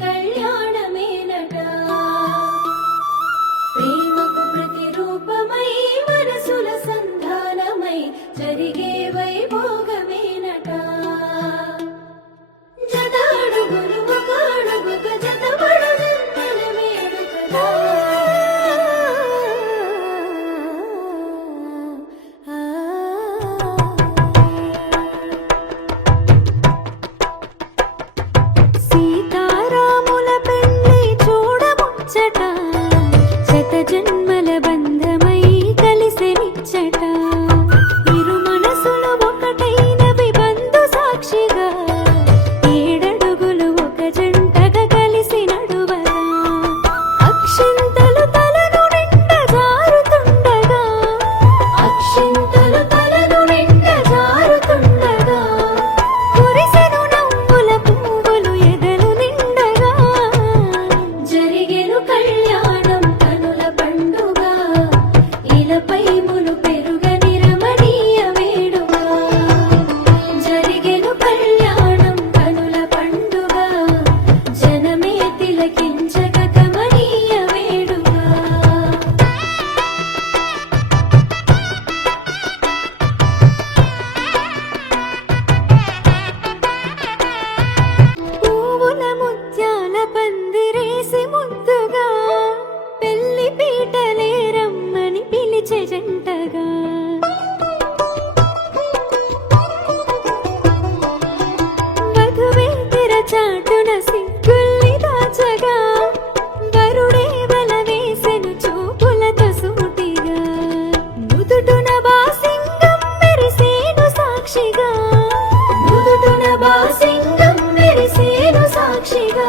కళ్యాణమేనట ప్రేమకు ప్రతిరూపమై మనసుల సంధానమై జరిగే వైభోగమేనట జత అడుగులు ఒక అడుగుక జతపడు జన్మల వేడుకలా సీతారాముల పెళ్లి చూడముచ్చట శత జన్మల బంధమై కలిసెనిచ్చట ఇరు మనసులు ఒకటైనవి బంధు సాక్షిగా ఏడడుగులు ఒక జంటగా కలిసి నడువగా అక్షింతలు తలను నిండ జారుతుండగా అక్షింతలు తలను నిండ జారుతుండగా కురిసెను నవ్వుల పువ్వులు ఎదలు నిండగా జరిగెను కళ్యాణం కనుల పండుగ ఇలపై ములు పెరుగని రమణీయ వేడుక జరిగెను కళ్యాణం కనుల పండుగ జనమే తిలకించగ కమనీయ వేడుక పువ్వుల ముత్యాల పందిరేసి ముద్దుగా పెళ్లి పీటలే రమ్మని పిలిచే జంటగా వధువే తెరచాటున సిగ్గుల్ని దాచగా వరుడే వల వేసెను చూపులతో సూటిగా నుదుటున బాసింగం మెరిసేను సాక్షిగా నుదుటున బాసింగం మెరిసేను సాక్షిగా